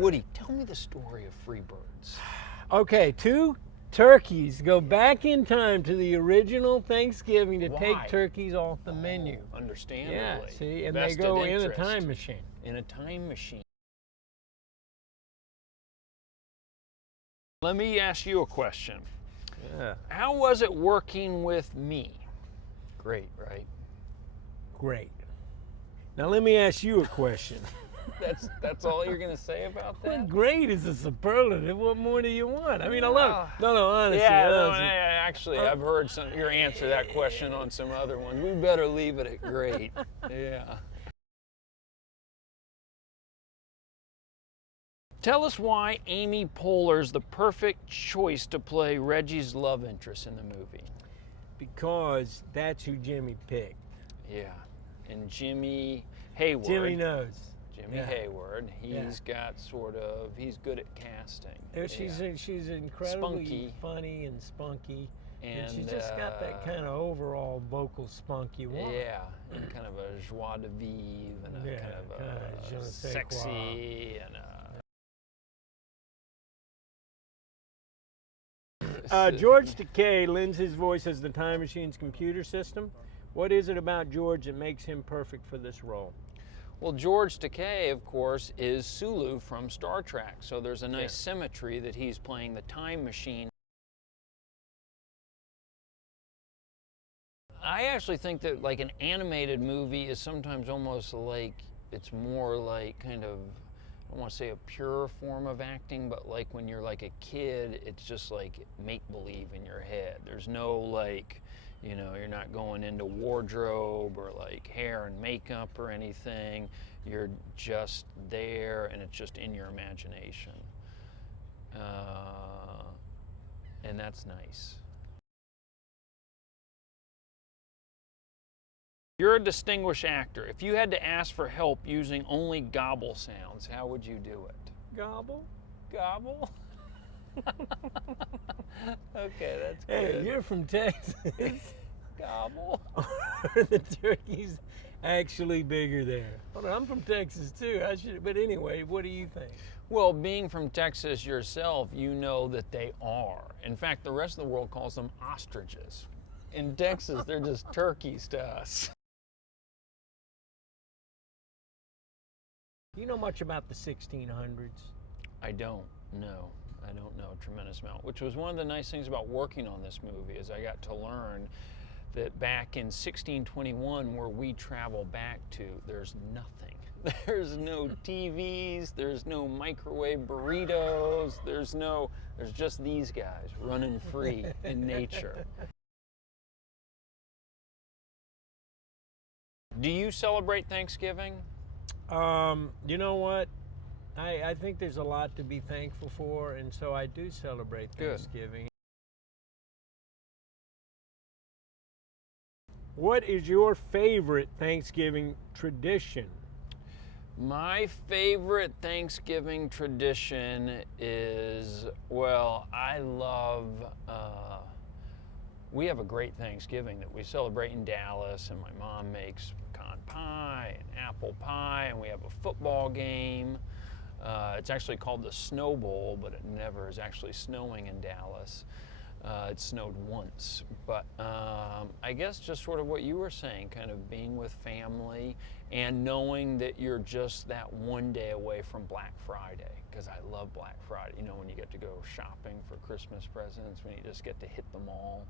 Woody, tell me the story of Freebirds. Okay, two turkeys go back in time to the original Thanksgiving to Why? take turkeys off the menu. Understandably. Yeah, see, and Vested they go interest. in a time machine. In a time machine. Let me ask you a question. Yeah, How was it working with me? Great, right? great. Now let me ask you a question. That's all you're gonna say about Well, that? great is a superlative. What more do you want? I mean, I love it. No, honestly. Yeah, no, honestly. actually, I've heard your answer that question on some other ones. We better leave it at great. Yeah. Tell us why Amy Poehler's the perfect choice to play Reggie's love interest in the movie. Because that's who Jimmy picked. Yeah, and Jimmy Hayward. Jimmy knows. Jimmy Yeah. Hayward. He's got he's good at casting. She's incredibly Spunky. funny and spunky. And she's And just got that kind of overall vocal spunk you want. Yeah, and kind of a joie de vivre and a kind of je a ne sais sexy and George Takei lends his voice as the Time Machine's computer system. What is it about George that makes him perfect for this role? Well, George Takei, of course, is Sulu from Star Trek, so there's a nice symmetry that he's playing the time machine. I actually think that like an animated movie is sometimes almost like, it's more like kind of, I don't want to say a pure form of acting, but like when you're like a kid, it's just like make-believe in your head. There's no like, you know, you're not going into wardrobe or like hair and makeup or anything. You're just there and it's just in your imagination. And that's nice. You're a distinguished actor. If you had to ask for help using only gobble sounds, how would you do it? Gobble? Gobble? Okay, that's Hey, good. you're from Texas. Gobble? Are the turkeys actually bigger there? Well, I'm from Texas too. But anyway, what do you think? Well, being from Texas yourself, you know that they are. In fact, the rest of the world calls them ostriches. In Texas, they're just turkeys to us. Do you know much about the 1600s? I don't know. I don't know a tremendous amount, which was one of the nice things about working on this movie is I got to learn that back in 1621, where we travel back to, there's nothing. There's no TVs, there's no microwave burritos, there's just these guys running free in nature. Do you celebrate Thanksgiving? You know what? I think there's a lot to be thankful for, and so I do celebrate Thanksgiving. What is your favorite Thanksgiving tradition? My favorite Thanksgiving tradition is, well, I love, we have a great Thanksgiving that we celebrate in Dallas, and my mom makes pecan pie and apple pie, and we have a football game. It's actually called the Snow Bowl, but it never is actually snowing in Dallas. It snowed once, but I guess just sort of what you were saying, kind of being with family and knowing that you're just that one day away from Black Friday, because I love Black Friday. You know, when you get to go shopping for Christmas presents, when you just get to hit the mall.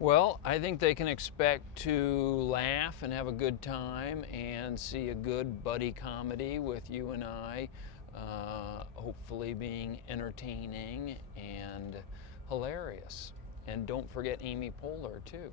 Well, I think they can expect to laugh and have a good time and see a good buddy comedy with you and I, hopefully being entertaining and hilarious. And don't forget Amy Poehler, too.